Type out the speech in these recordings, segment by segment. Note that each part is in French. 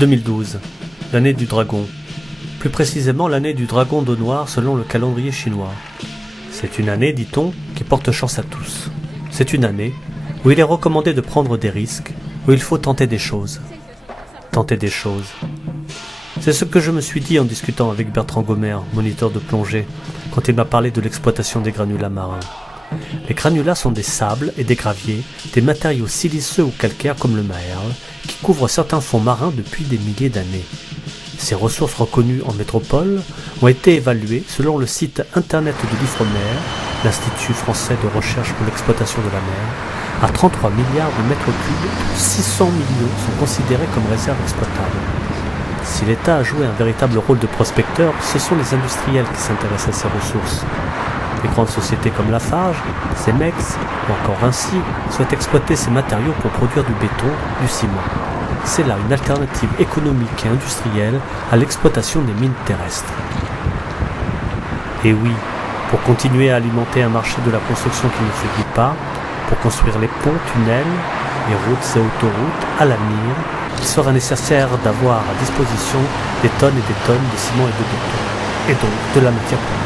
2012, l'année du dragon. Plus précisément l'année du dragon d'eau noire selon le calendrier chinois. C'est une année, dit-on, qui porte chance à tous. C'est une année où il est recommandé de prendre des risques, où il faut tenter des choses. Tenter des choses. C'est ce que je me suis dit en discutant avec Bertrand Gomer, moniteur de plongée, quand il m'a parlé de l'exploitation des granulats marins. Les granulats sont des sables et des graviers, des matériaux siliceux ou calcaires comme le maerl, qui couvrent certains fonds marins depuis des milliers d'années. Ces ressources reconnues en métropole ont été évaluées selon le site internet de l'IFREMER, l'Institut français de recherche pour l'exploitation de la mer, à 33 milliards de mètres cubes, 600 millions sont considérés comme réserves exploitables. Si l'État a joué un véritable rôle de prospecteur, ce sont les industriels qui s'intéressent à ces ressources. Les grandes sociétés comme Lafarge, Cemex ou encore Vinci souhaitent exploiter ces matériaux pour produire du béton, du ciment. C'est là une alternative économique et industrielle à l'exploitation des mines terrestres. Et oui, pour continuer à alimenter un marché de la construction qui ne faiblit pas, pour construire les ponts, tunnels, les routes et autoroutes à l'avenir, il sera nécessaire d'avoir à disposition des tonnes et des tonnes de ciment et de béton, et donc de la matière première.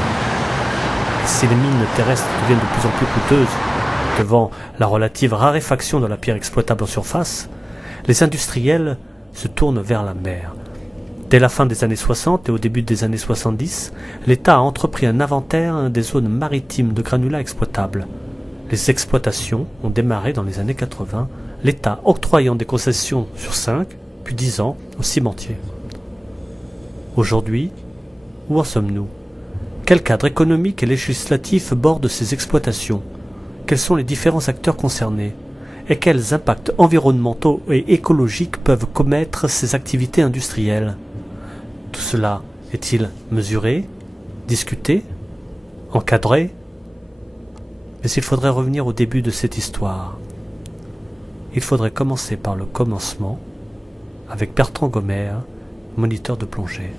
Si les mines terrestres deviennent de plus en plus coûteuses, devant la relative raréfaction de la pierre exploitable en surface, les industriels se tournent vers la mer. Dès la fin des années 60 et au début des années 70, l'État a entrepris un inventaire des zones maritimes de granulats exploitables. Les exploitations ont démarré dans les années 80, l'État octroyant des concessions sur 5, puis 10 ans aux cimentiers. Aujourd'hui, où en sommes-nous ? Quel cadre économique et législatif borde ces exploitations ? Quels sont les différents acteurs concernés ? Et quels impacts environnementaux et écologiques peuvent commettre ces activités industrielles ? Tout cela est-il mesuré, discuté, encadré ? Mais il faudrait revenir au début de cette histoire. Il faudrait commencer par le commencement, avec Bertrand Gomer, moniteur de plongée.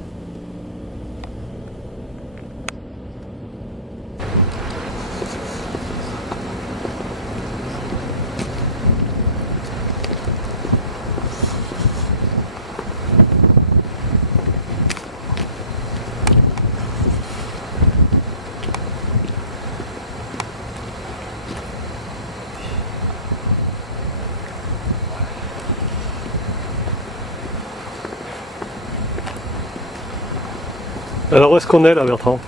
Alors où est-ce qu'on est là, Bertrand ?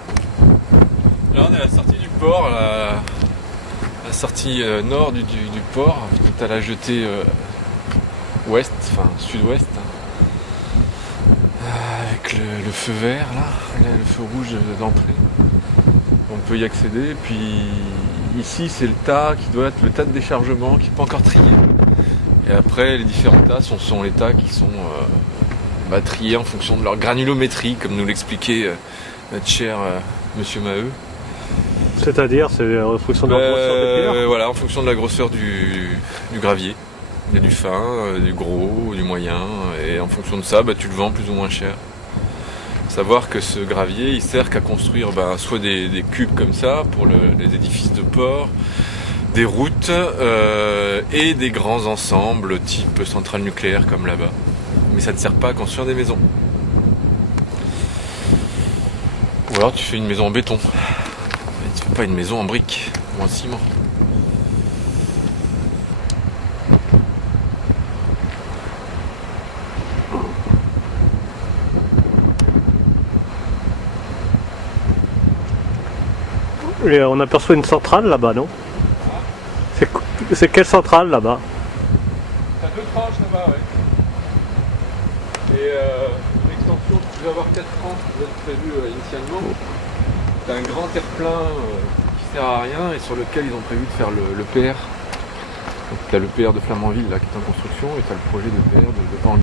Là on est à la sortie du port, la sortie nord du port, tout à la jetée ouest, enfin sud-ouest, avec le feu vert là, le feu rouge d'entrée. On peut y accéder, puis ici c'est le tas qui doit être le tas de déchargement qui n'est pas encore trié. Et après les différents tas sont les tas qui sont triés en fonction de leur granulométrie, comme nous l'expliquait notre cher monsieur Maheu. C'est-à-dire, c'est en fonction de la grosseur des pierres ? Voilà, en fonction de la grosseur du gravier. Il y a du fin, du gros, du moyen, et en fonction de ça, tu le vends plus ou moins cher. Savoir que ce gravier, il sert qu'à construire soit des cubes comme ça, pour les édifices de port, des routes, et des grands ensembles, type centrale nucléaire comme là-bas. Mais ça ne sert pas à construire des maisons. Ou alors tu fais une maison en béton. Mais tu fais pas une maison en briques ou en ciment. Et on aperçoit une centrale là-bas, non ? C'est quelle centrale là-bas ? T'as deux tranches là-bas, ouais. Et l'extension, tu vas avoir 4 tranches qui doit être prévues initialement. T'as un grand terre-plein qui sert à rien et sur lequel ils ont prévu de faire le PR. Donc t'as le PR de Flamanville là qui est en construction et t'as le projet de PR de Port.